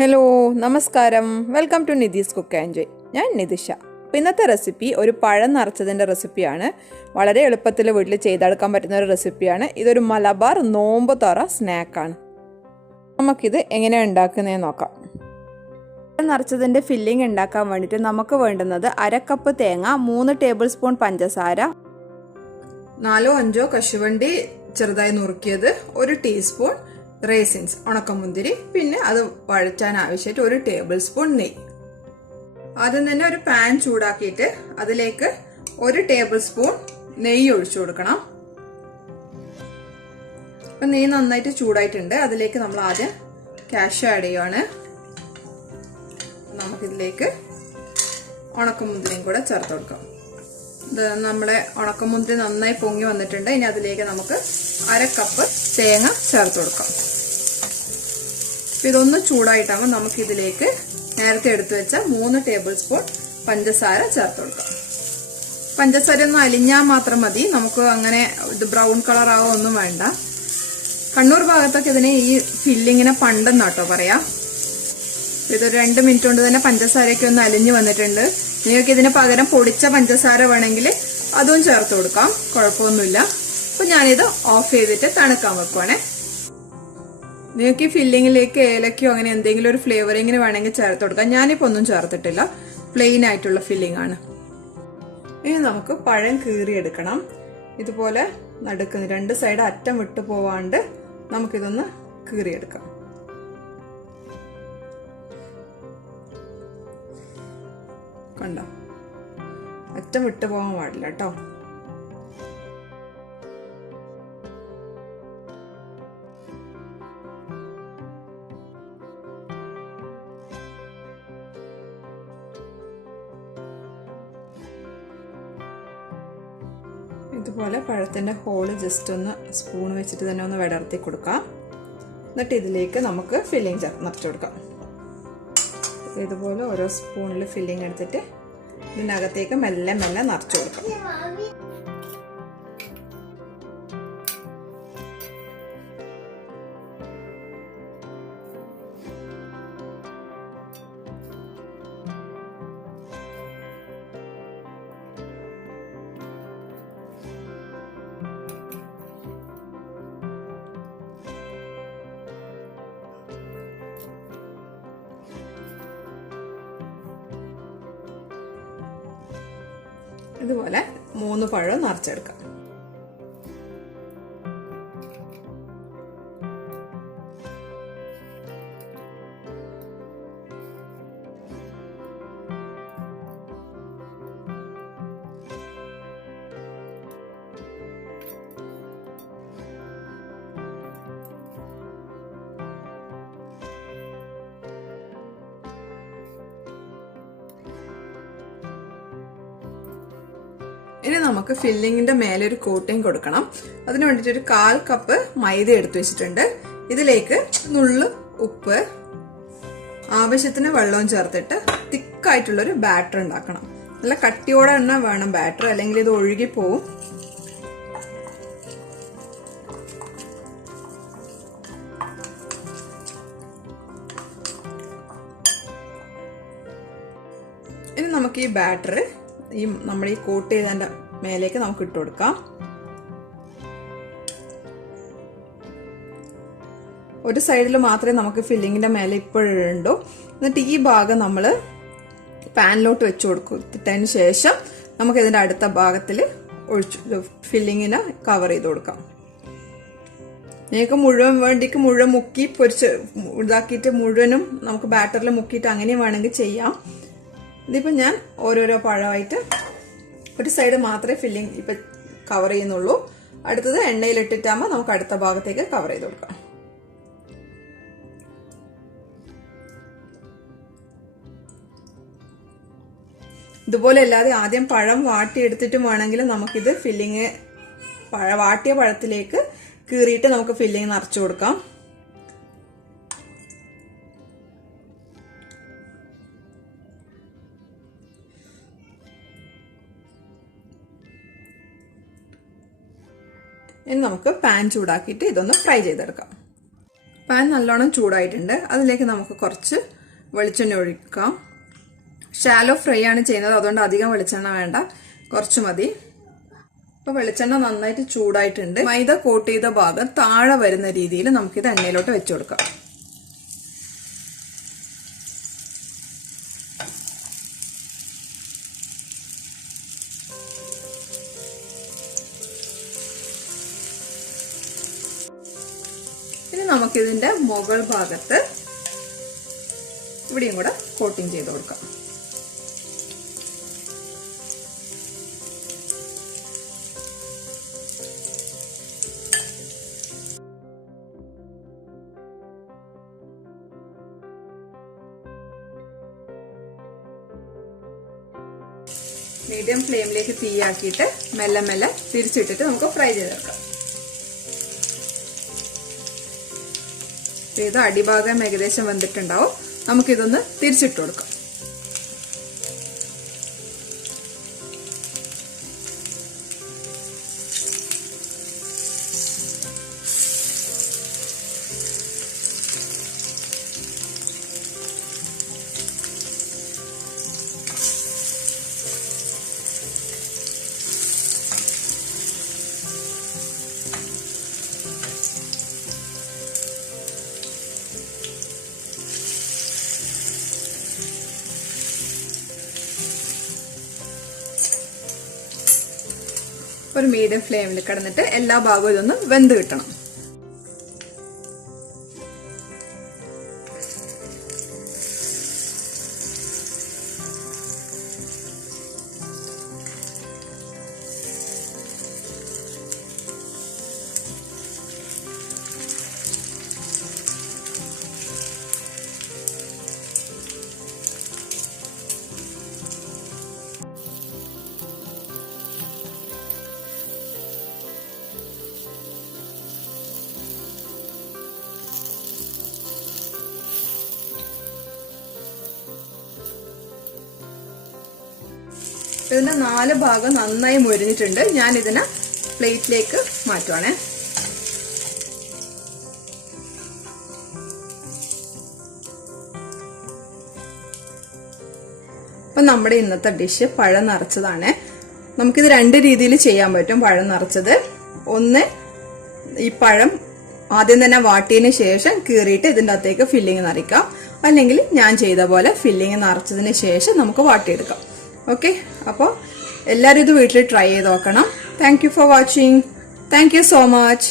Hello നമസ്കാരം, welcome to Nidhi's cook and joy. ഞാൻ നിതിഷ. അപ്പോൾ ഇന്നത്തെ റെസിപ്പി ഒരു പഴം നിറച്ചതിൻ്റെ റെസിപ്പിയാണ്. വളരെ എളുപ്പത്തിൽ വീട്ടിൽ ചെയ്തെടുക്കാൻ പറ്റുന്ന ഒരു റെസിപ്പിയാണ്. ഇതൊരു മലബാർ നോമ്പുതുറ സ്നാക്കാണ്. നമുക്കിത് എങ്ങനെയാണ് ഉണ്ടാക്കുന്നതെന്ന് നോക്കാം. പഴം നിറച്ചതിൻ്റെ ഫില്ലിംഗ് ഉണ്ടാക്കാൻ വേണ്ടിയിട്ട് നമുക്ക് വേണ്ടുന്നത് 1/2 കപ്പ് തേങ്ങ, 3 ടേബിൾ സ്പൂൺ പഞ്ചസാര, 4-5 കശുവണ്ടി ചെറുതായി നുറുക്കിയത്, 1 ടീസ്പൂൺ റേസിൻസ് ഉണക്കമുന്തിരി, പിന്നെ അത് വഴറ്റാൻ ആവശ്യമായിട്ട് 1 ടേബിൾ സ്പൂൺ നെയ്യ്. ആദ്യം തന്നെ ഒരു പാൻ ചൂടാക്കിയിട്ട് അതിലേക്ക് 1 ടേബിൾ സ്പൂൺ നെയ്യ് ഒഴിച്ചു കൊടുക്കണം. ഇപ്പൊ നെയ്യ് നന്നായിട്ട് ചൂടായിട്ടുണ്ട്. അതിലേക്ക് നമ്മൾ ആദ്യം കാഷ്യൂ ആഡ് ചെയ്യുവാണ്. നമുക്കിതിലേക്ക് ഉണക്കമുന്തിരിയും കൂടെ ചേർത്ത് കൊടുക്കാം. ഇത് നമ്മുടെ ഉണക്കമുന്തിരി നന്നായി പൊങ്ങി വന്നിട്ടുണ്ട്. ഇനി അതിലേക്ക് നമുക്ക് 1/2 കപ്പ് തേങ്ങ ചേർത്ത് കൊടുക്കാം. ഇതൊന്ന് ചൂടായിട്ടാകുമ്പോൾ നമുക്കിതിലേക്ക് നേരത്തെ എടുത്തു വെച്ച 3 ടേബിൾ സ്പൂൺ പഞ്ചസാര ചേർത്ത് കൊടുക്കാം. പഞ്ചസാര ഒന്ന് അലിഞ്ഞാൽ മാത്രം മതി. നമുക്ക് അങ്ങനെ ഇത് ബ്രൗൺ കളർ ആവോ ഒന്നും വേണ്ട. കണ്ണൂർ ഭാഗത്തൊക്കെ ഇതിനെ ഈ ഫില്ലിങ്ങിനെ പണ്ടെന്നാട്ടോ പറയാം. ഇതൊരു 2 മിനിറ്റ് കൊണ്ട് തന്നെ പഞ്ചസാരയൊക്കെ ഒന്ന് അലിഞ്ഞു വന്നിട്ടുണ്ട്. നിങ്ങൾക്ക് ഇതിന് പകരം പൊടിച്ച പഞ്ചസാര വേണമെങ്കിൽ അതും ചേർത്ത് കൊടുക്കാം, കുഴപ്പമൊന്നുമില്ല. അപ്പൊ ഞാനിത് ഓഫ് ചെയ്തിട്ട് തണുക്കാൻ വെക്കുവാണേ. നിങ്ങൾക്ക് ഈ ഫില്ലിങ്ങിലേക്ക് ഏലക്കയോ അങ്ങനെ എന്തെങ്കിലും ഒരു ഫ്ലേവറിങ്ങിന് വേണമെങ്കിൽ ചേർത്ത് കൊടുക്കാം. ഞാനിപ്പോ ഒന്നും ചേർത്തിട്ടില്ല, പ്ലെയിൻ ആയിട്ടുള്ള ഫില്ലിംഗ് ആണ്. ഇനി നമുക്ക് പഴം കീറിയെടുക്കണം. ഇതുപോലെ നടുക്കുന്ന 2 സൈഡ് അറ്റം വിട്ടു പോവാണ്ട് നമുക്കിതൊന്ന് കീറിയെടുക്കാം. കണ്ടോ, അറ്റം വിട്ടു പോകാൻ പാടില്ല കേട്ടോ. ഇതുപോലെ പഴത്തിന്റെ ഹോള് ജസ്റ്റ് ഒന്ന് സ്പൂൺ വെച്ചിട്ട് തന്നെ ഒന്ന് വിടർത്തി കൊടുക്കാം. എന്നിട്ട് ഇതിലേക്ക് നമുക്ക് ഫില്ലിംഗ് നിറച്ചു കൊടുക്കാം. ഇതുപോലെ ഓരോ സ്പൂണിൽ ഫില്ലിംഗ് എടുത്തിട്ട് ഇതിനകത്തേക്ക് മെല്ലെ മെല്ലെ നിറച്ചു കൊടുക്കാം. ഇതുപോലെ 3 പഴം നിറച്ചെടുക്കാം. ഇനി നമുക്ക് ഫില്ലിങ്ങിന്റെ മേലെ ഒരു കോട്ടിങ് കൊടുക്കണം. അതിന് വേണ്ടിയിട്ട് ഒരു 1/4 കപ്പ് മൈദ എടുത്തു വെച്ചിട്ടുണ്ട്. ഇതിലേക്ക് നുള്ളു ഉപ്പ്, ആവശ്യത്തിന് വെള്ളവും ചേർത്തിട്ട് തിക്കായിട്ടുള്ളൊരു ബാറ്റർ ഉണ്ടാക്കണം. നല്ല കട്ടിയോടെ തന്നെ വേണം ബാറ്റർ, അല്ലെങ്കിൽ ഇത് ഒഴുകി പോവും. ഇനി നമുക്ക് ഈ ബാറ്റർ നമ്മൾ ഈ കോട്ട് ചെയ്തതിന്റെ മേലേക്ക് നമുക്ക് ഇട്ട് കൊടുക്കാം. ഒരു സൈഡിൽ മാത്രമേ നമുക്ക് ഫില്ലിങ്ങിന്റെ മേലെ ഇപ്പോഴുണ്ടോ. എന്നിട്ട് ഈ ഭാഗം നമ്മൾ പാനിലോട്ട് വെച്ച് കൊടുത്തിട്ടതിന് ശേഷം നമുക്ക് ഇതിന്റെ അടുത്ത ഭാഗത്തിൽ ഒഴിച്ചു ഫില്ലിങ്ങിനെ കവർ ചെയ്ത് കൊടുക്കാം. നിങ്ങൾക്ക് മുഴുവൻ മുക്കി പൊരിച്ച് ഇതാക്കിയിട്ട് മുഴുവനും നമുക്ക് ബാറ്ററിൽ മുക്കിയിട്ട് അങ്ങനെയും വേണമെങ്കിൽ ചെയ്യാം. ഇതിപ്പോൾ ഞാൻ ഓരോരോ പഴമായിട്ട് ഒരു സൈഡ് മാത്രമേ ഫില്ലിങ് ഇപ്പം കവർ ചെയ്യുന്നുള്ളൂ. അടുത്തത് എണ്ണയിലിട്ടിട്ടാകുമ്പോൾ നമുക്ക് അടുത്ത ഭാഗത്തേക്ക് കവർ ചെയ്ത് കൊടുക്കാം. ഇതുപോലെ അല്ലാതെ ആദ്യം പഴം വാട്ടിയെടുത്തിട്ടും വേണമെങ്കിൽ നമുക്കിത് ഫില്ലിങ് വാട്ടിയ പഴത്തിലേക്ക് കീറിയിട്ട് നമുക്ക് ഫില്ലിങ് നിറച്ചു കൊടുക്കാം. ഇനി നമുക്ക് പാൻ ചൂടാക്കിയിട്ട് ഇതൊന്ന് ഫ്രൈ ചെയ്തെടുക്കാം. പാൻ നല്ലോണം ചൂടായിട്ടുണ്ട്. അതിലേക്ക് നമുക്ക് കുറച്ച് വെളിച്ചെണ്ണ ഒഴിക്കാം. ഷാലോ ഫ്രൈ ആണ് ചെയ്യുന്നത്, അതുകൊണ്ട് അധികം വെളിച്ചെണ്ണ വേണ്ട, കുറച്ച് മതി. അപ്പോൾ വെളിച്ചെണ്ണ നന്നായിട്ട് ചൂടായിട്ടുണ്ട്. മൈദ കോട്ട് ചെയ്ത ഭാഗം താഴെ വരുന്ന രീതിയിൽ നമുക്കിത് എണ്ണയിലോട്ട് വെച്ചു കൊടുക്കാം. ഇനി നമുക്കിതിന്റെ മുകൾ ഭാഗത്ത് ഇവിടെയും കൂടെ കോട്ടിങ് ചെയ്ത് കൊടുക്കാം. മീഡിയം ഫ്ലെയിമിലേക്ക് തീയാക്കിയിട്ട് മെല്ലെ മെല്ലെ തിരിച്ചിട്ടിട്ട് നമുക്ക് ഫ്രൈ ചെയ്തെടുക്കാം. ഇത് അടിഭാഗം ഏകദേശം വെന്തിട്ടുണ്ടാവും. നമുക്കിതൊന്ന് തിരിച്ചിട്ട് കൊടുക്കാം. ഒരു മീഡിയം ഫ്ലെയിമിൽ കിടന്നിട്ട് എല്ലാ ഭാഗവും ഇതൊന്ന് വെന്ത് കിട്ടണം. ഇതിന്റെ 4 ഭാഗം നന്നായി മൊരിഞ്ഞിട്ടുണ്ട്. ഞാൻ ഇതിനെ പ്ലേറ്റിലേക്ക് മാറ്റുവാണേ. അപ്പൊ നമ്മുടെ ഇന്നത്തെ ഡിഷ് പഴം നിറച്ചതാണ്. നമുക്കിത് 2 രീതിയിൽ ചെയ്യാൻ പറ്റും പഴം നിറച്ചത്. ഒന്ന്, ഈ പഴം ആദ്യം തന്നെ വാട്ടിയതിന് ശേഷം കീറിയിട്ട് ഇതിന്റെ അകത്തേക്ക് ഫില്ലിങ് നിറയ്ക്കാം. അല്ലെങ്കിൽ ഞാൻ ചെയ്ത പോലെ ഫില്ലിങ് നിറച്ചതിന് ശേഷം നമുക്ക് വാട്ടിയെടുക്കാം. ഓക്കെ, അപ്പോൾ എല്ലാവരും ഇത് വീട്ടിൽ ട്രൈ ചെയ്ത് നോക്കണം. Thank you for watching. Thank you so much.